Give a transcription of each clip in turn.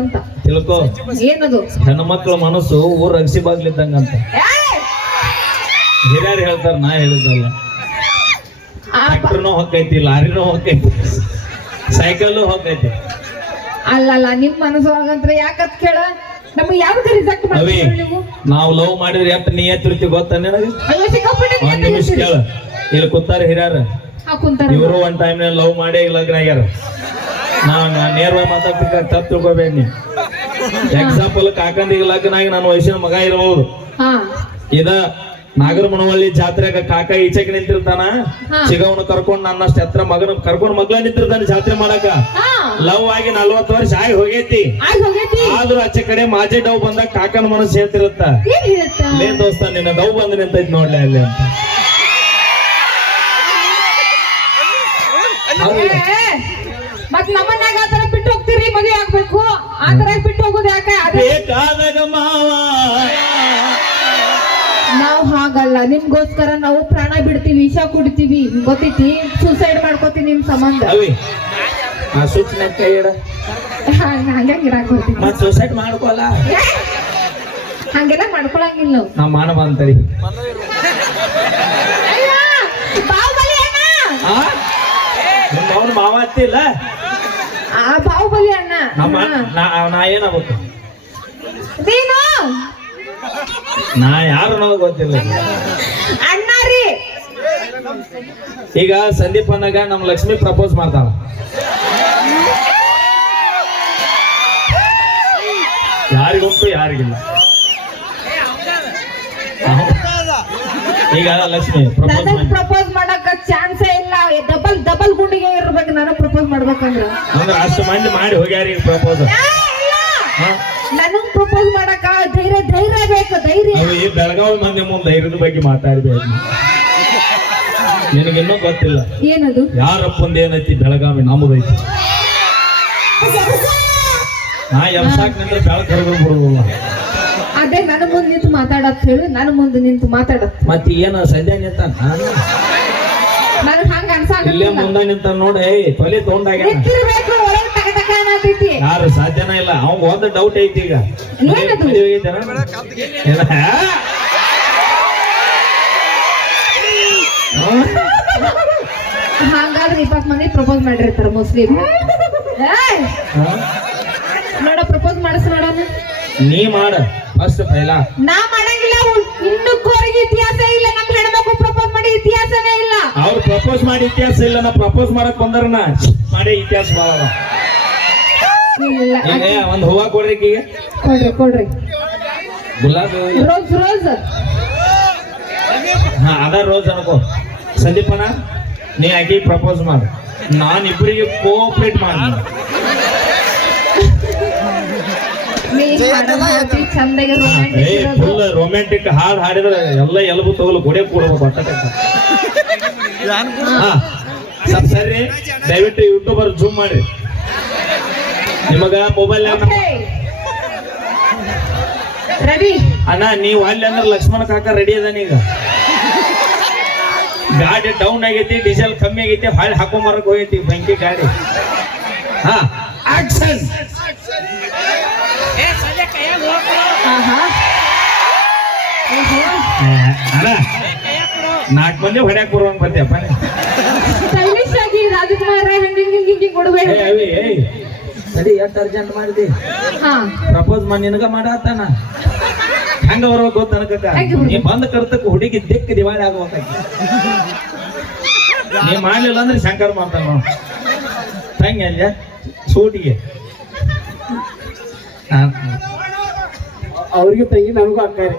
ಅಂತ ತಿಳ್ಕೊ. ಏನದು? ಹೆಣ್ಮಕ್ಳ ಮನಸ್ಸು ಊರ್ ಅಗಸಿ ಬಾಗ್ಲಿದ್ದಂಗಂತ ಹಿರಿಯರು ಹೇಳ್ತಾರ, ನಾ ಹೇಳಿದ್ದಲ್ಲ. ಟ್ರ್ಯಾಕ್ಟರ್ನೂ ಹೊಕ್ಕೈತಿ, ಲಾರಿನೂ ಹೊಕ್ಕೈತಿ, ಸೈಕಲ್ಲು ಹೊಕ್ಕೈತಿ. ಅಲ್ಲಲ್ಲ, ನಿಮ್ ಮನಸ್ಸೊಳಗಂತ್ರ ಯಾಕತ್ ಕೇಳ, ನಮ್ಗೆ ಯಾವ್ದು ರಿಜೆಕ್ಟ್ ಅವಿ, ಮಾಡ್ತೀವಿ ನೀವು? ನಾವು ಲವ್ ಮಾಡಿದ್ರೆ ಎಷ್ಟು ನಿಯತ್ತಿರ್ತಿ ಗೊತ್ತ ನಿನಗೆ? ಅಯ್ಯೋ ಸಿಕ್ಕಾಪಟ್ಟೆ ಒಂದ್ ನಿಮಿಷ ಕೇಳ, ಇಲ್ಲಿ ಕೂತಾರ ಹಿರಿಯರು, ಕುಂತಾರ. ಇವರು ಒಂದ್ ಟೈಮ್ ಲವ್ ಮಾಡಿ ಲಗ್ನ ಆಗ್ಯಾರ. ನಾ ನೇರವಾಗಿ ಮಾತಾಡ್ತಿದ್ದ ತಪ್ಪು ತಿಳ್ಕೊಬೇಡಿ ನೀ. ಎಕ್ಸಾಂಪಲ್ ಕಾಕಂದಿಗೆ ಲಗ್ನ ಆಗಿ ನನ್ನ ವಯಸ್ಸಿನ ಮಗ ಇರಬಹುದು. ಹಾ, ಇದ ನಾಗರಮನವಳ್ಳಿ ಜಾತ್ರೆಗ ಕಾಕ ಈಚೆಗೆ ನಿಂತಿರ್ತಾನ, ಚಿಗವನು ಕರ್ಕೊಂಡ್ ನನ್ನಷ್ಟು ಎತ್ತರ ಮಗನ ಕರ್ಕೊಂಡ್ ಮಗ್ಳ ನಿಂತಿರ್ತಾನೆ ಜಾತ್ರೆ ಮಾಡಕ. ಲವ್ ಆಗಿ 40 ವರ್ಷ ಆಗಿ ಹೋಗೈತಿ. ಆದ್ರೂ ಆಚೆ ಕಡೆ ಮಾಜಿ ಡವ್ ಬಂದಾಗ ಕಾಕನ ಮನಸ್ಸು ಹೇಳ್ತಿರುತ್ತ, ಲೇ ದೋಸ್ತ ನಿನ್ನ ಡವ್ ಬಂದ್ ನಿಂತೈತಿ ನೋಡ್ಲಿ ಅಲ್ಲಿ ಅಂತ. ಮತ್ ನಮ್ಮನ್ನಾಗ ಆತರ ಬಿಟ್ಟು ಹೋಗ್ತೀರಿ, ಮದುವೆ ಆಗ್ಬೇಕು ಆತರ ಬಿಟ್ಟು ಹೋಗೋದು ಯಾಕೆ? ಬೇಕಾದಾಗ ಮಾವ ನಾವ್ ಹಾಗಲ್ಲ, ನಿಮ್ಗೋಸ್ಕರ ನಾವು ಪ್ರಾಣ ಬಿಡ್ತೀವಿ, ವಿಷ ಕುಡಿತೀವಿ, ಗೊತ್ತೈತಿ? ಸೂಸೈಡ್ ಮಾಡ್ಕೋತೀವಿ ನಿಮ್ ಸಂಬಂಧ. ಅವಿ ಆ ಸೂಚನೆ ಕೈ ಇಡ, ಹಂಗ ಗಿರಾಕ್ ಬರ್ತೀವಿ. ಮತ್ ಸೂಸೈಡ್ ಮಾಡ್ಕೊಲ್ಲ, ಹಂಗೆಲ್ಲ ಮಾಡ್ಕೊಳಂಗಿಲ್ಲ ನಾವು. ನಾ ಮಾನವ ಅಂತರಿ. ಅವ್ನು ಮಾವ ಅತ್ತಿಲ್ಲ, ಆ ಬಾಹುಬಲಿ ಅಣ್ಣ. ನಾ ಏನಾಗ್ಬೇಕು? ನೀನು ನಾ ಯಾರು ಅನ್ನೋದು ಗೊತ್ತಿಲ್ಲ. ಅಣ್ಣ ರೀ. ಈಗ ಸಂದೀಪ್ ಅಣ್ಣಗ ನಮ್ ಲಕ್ಷ್ಮಿ ಪ್ರಪೋಸ್ ಮಾಡ್ತಾಳ. ಯಾರಿಗೊತ್ತು ಯಾರಿಗಿಲ್ಲ. ಈಗ ಲಕ್ಷ್ಮಿ ಪ್ರಪೋಸ್ ಮಾಡಕ ಚಾನ್ಸೇ ಇಲ್ಲ. ಡಬಲ್ ಗುಂಡಿಗೆ ಇರ್ಬೇಕು ನನಗ್ ಪ್ರಪೋಸ್ ಮಾಡ್ಬೇಕಂದ್ರ. ಅಂದ್ರೆ ಅಷ್ಟು ಮಂದಿ ಮಾಡಿ ಹೋಗ್ಯಾರ ಈಗ ಪ್ರಪೋಸ್. ನನಗ್ ಪ್ರಪೋಸ್ ಮಾಡಕ ಧೈರ್ಯ ಬೇಕು, ಧೈರ್ಯ. ಈ ಬೆಳಗಾವಿ ಮಂದಿ ಮುಂದೆ ಧೈರ್ಯದ ಬಗ್ಗೆ ಮಾತಾಡ್ಬೇಕು. ನಿನಗಿನ್ನೂ ಗೊತ್ತಿಲ್ಲ ಏನದು? ಯಾರಪ್ಪಂದ ಏನೈತಿ ಬೆಳಗಾವಿ ನಮ್ಮದೈತಿ. ನಾ ಎಮ್ಸಾಕ್ ನಿಂದ್ರೆ ಬೆಳಕ್ ಹೊರಗಡೆ ಬಿಡುದಿಲ್ಲ. ಅದೇ ನನ್ನ ಮುಂದೆ ನಿಂತು ಮಾತಾಡತ್ ಹೇಳಿ, ನನ್ನ ಮುಂದೆ ನಿಂತು ಮಾತಾಡತ್. ಮತ್ ಏನ ಸಂಧ್ಯಾ ನಿಂತ ನನಗ್ ಹಂಗ ಅನ್ಸಾಕ ಇಲ್ಲೇ ಮುಂದೆ ನಿಂತ ನೋಡಿ, ತೊಲಿ ತೊಗೊಂಡಾಗ ಯಾರು ಸಾಧ್ಯನ ಇಲ್ಲ. ಅವಂಗ ಒಂದು ಡೌಟ್ ಐತಿ. ಈಗ ಹಂಗಾದ್ರೆ 20 ಮಂದಿ ಪ್ರಪೋಸ್ ಮಾಡಿರ್ತಾರ ಮುಸ್ಲಿಂ. ನೋಡ ಪ್ರಪೋಸ್ ಮಾಡಿಸ್ ನೋಡೋಣ. ನೀ ಮಾಡ ಫಸ್ಟ್ ಪೈಲ. ನಾ ಮಾಡಂಗಿಲ್ಲ. ಇನ್ನೂವರೆಗೆ ಇತಿಹಾಸ ಇಲ್ಲ, ನಮ್ ಹೆಣ್ಮಕ್ಳು ಪ್ರಪೋಸ್ ಮಾಡಿ ಇತಿಹಾಸನೇ ಇಲ್ಲ. ಅವ್ರು ಪ್ರಪೋಸ್ ಮಾಡಿ ಇತಿಹಾಸ ಇಲ್ಲ, ನಾ ಪ್ರಪೋಸ್ ಮಾಡಕ್ ಬಂದಾರನ ಮಾಡಿ ಇತಿಹಾಸ ಬಾಳ. ಒಂದ್ ಹೂವ ಕೊಡ್ರಿ, ಕೊಡ್ರಿ. ಗುಲಾಬಿ ರೋಸ್. ಹಾ, ಅದ ರೋಸ್ ಅನ್ಕೋ. ಸಂದೀಪನ ನೀ ಆಗಿ ಪ್ರಪೋಸ್ ಮಾಡ, ನಾನ್ ಇಬ್ಬರಿಗೆ ಕೋಆಪರೇಟ್ ಮಾಡ. ಫುಲ್ ರೊಮ್ಯಾಂಟಿಕ್ ಹಾಡ್ ಹಾಡಿದ್ರೆ ಎಲ್ಲ ಎಲಬು ತಗೊಲು ಗೊಡೆ ಕೊಡ್ಬೇಕು. ಸರಿ, ದಯವಿಟ್ಟು ಯೂಟ್ಯೂಬರ್ ಜೂಮ್ ಮಾಡಿ. ನಿಮಗ ಮೊಬೈಲ್ ರೆಡಿ ಅಣ್ಣ, ನೀವು ಅಲ್ಲಿ ಅಂದ್ರೆ ಲಕ್ಷ್ಮಣ ಕಾಕ ರೆಡಿ ಅದಾನ. ಈಗ ಗಾಡಿ ಡೌನ್ ಆಗೈತಿ, ಡೀಸೆಲ್ ಕಮ್ಮಿ ಆಗೈತಿ, ಹಾಳಿ ಹಾಕೊಂಬರಕ್ ಹೋಗೈತಿ ಬೆಂಕಿ ಗಾಡಿ. ಹಾ, ಆಕ್ಷನ್. ಅಣ್ಣ 4 ಮಂದಿ ಹೊಡ್ಯಾಕ್ ಬರುವಂಗ್ ಬರ್ತೀಯಪ್ಪ. ಸ್ಟೈಲಿಶ್ ಆಗಿ ರಾಜಕುಮಾರ ಹಿಂಗೆ ಕೊಡ್ಬೇಡ. ಸರಿ, ಎಷ್ಟು ಅರ್ಜೆಂಟ್ ಮಾಡಿದಿ? ಪ್ರಪೋಸ್ ಮಾಡಿ ನಿನಗ ಮಾಡತ್ತಾನ. ಹಂಗ ಬರ್ಬೇಕು ಗೊತ್ತ ನನಕ. ನೀ ಬಂದ ಕರ್ತಕ್ಕ ಹುಡುಗಿ ದಿಕ್ಕ ದಿವಾಳಿ ಆಗ್ಬೇಕಾಗಿ. ನೀ ಮಾಡ್ಲಿಲ್ಲ ಅಂದ್ರೆ ಶಂಕರ್ ಮಾಡ್ತಾನ ನಾವು ತಂಗಿ ಅಲ್ಲ ಸೂಟಿಗೆ. ಅವ್ರಿಗೆ ತಂಗಿ ನನಗೂ ಅಕ್ಕಾರೆ.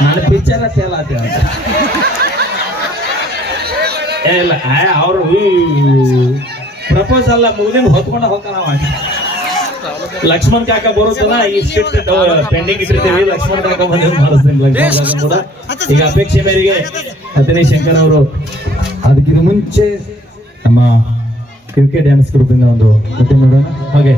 ನನ್ನ ಪಿಕ್ಚರ್ ಇಲ್ಲ, ಅವರು ಪ್ರಪೋಸ್ ಅಲ್ಲ ಮುಗಿದಿಂದ ಹೊತ್ಕೊಂಡ ಹೋಗ್ತಾನ. ಲಕ್ಷ್ಮಣ್ ಕಾಕ ಬರುತ್ತಲ್ಲ, ಈ ಸ್ಕ್ರಿಪ್ಟ್ ಪೆಂಡಿಂಗ್ ಇಟ್ಟಿರ್ತೀವಿ. ಲಕ್ಷ್ಮಣ್ ಕಾಕ ಬಂದ ಮಾಡಿಸ್ತೀನಿ. ಲಕ್ಷ್ಮಣ್ ಕೂಡ ಈಗ ಅಪೇಕ್ಷೆ ಮೇರೆಗೆ ಅತನೇ ಶಂಕರ್ ಅವರು. ಅದಕ್ಕಿಂತ ಮುಂಚೆ ನಮ್ಮ ಕ್ರಿಕೆಟ್ ಡ್ಯಾನ್ಸ್ ಗ್ರೂಪ್ ಇಂದ ಒಂದು ಕತೆ ನೋಡೋಣ. ಹಾಗೆ